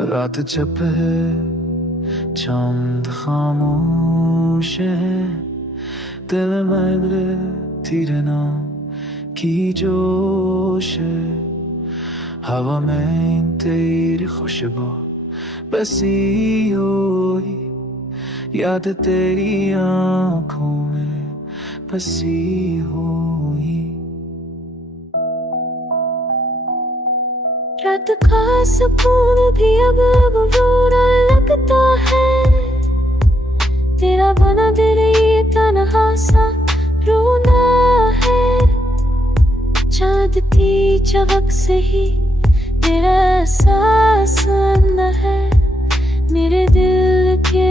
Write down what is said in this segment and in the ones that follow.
रात जब है चांद खामोश है, दिल में तेरे नाम की जोश है। हवा में तेरी खुशबू बसी हुई, याद तेरी आंखों में बसी हुई। रात का सुकून भी अब बुरा लगता है, तेरा बना दिल ये तन्हा सा रोना है। चांद की चमक से ही तेरा एहसास आना है, मेरे दिल के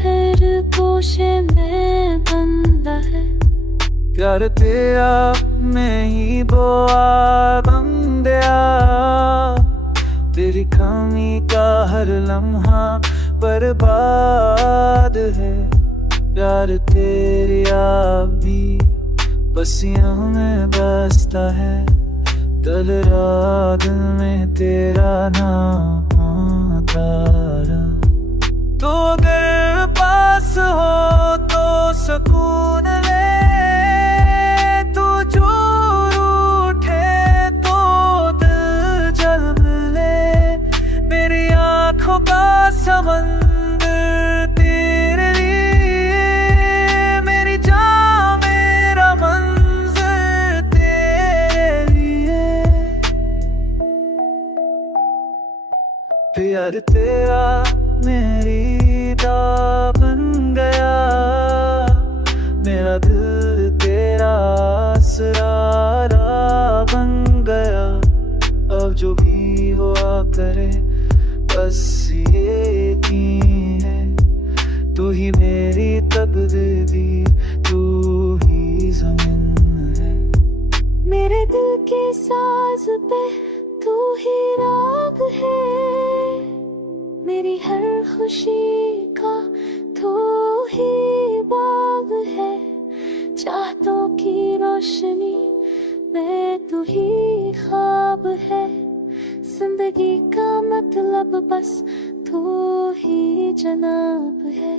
हर गोशे में बंदा है। प्यार तेरा मैं ही बोआ बन गया, तेरी कमी का हर लम्हा बर्बाद है। प्यार तेरी आप भी बसियों में बसता है, दिल रात में तेरा नाम तारा। तो अगर पास हो तो सुकून ले, तू चूर उठे तो दिल जल ले। मेरी आंखों का समंदर तेरे लिए, मेरी जान मेरा मंज़िल तेरे लिए। प्यार तेरा मेरी दां बन गया, मेरा दिल तेरा सरारा बन गया। अब जो भी हुआ करे बस ये की है, तू ही मेरी तकदीर दी, तू ही ज़मीन है। मेरे दिल के साज पे तू ही राग है, मेरी हर खुशी का तू ही बाग है। चाहतों की रोशनी में तू ही ख्वाब है, जिंदगी का मतलब बस तू ही जनाब है।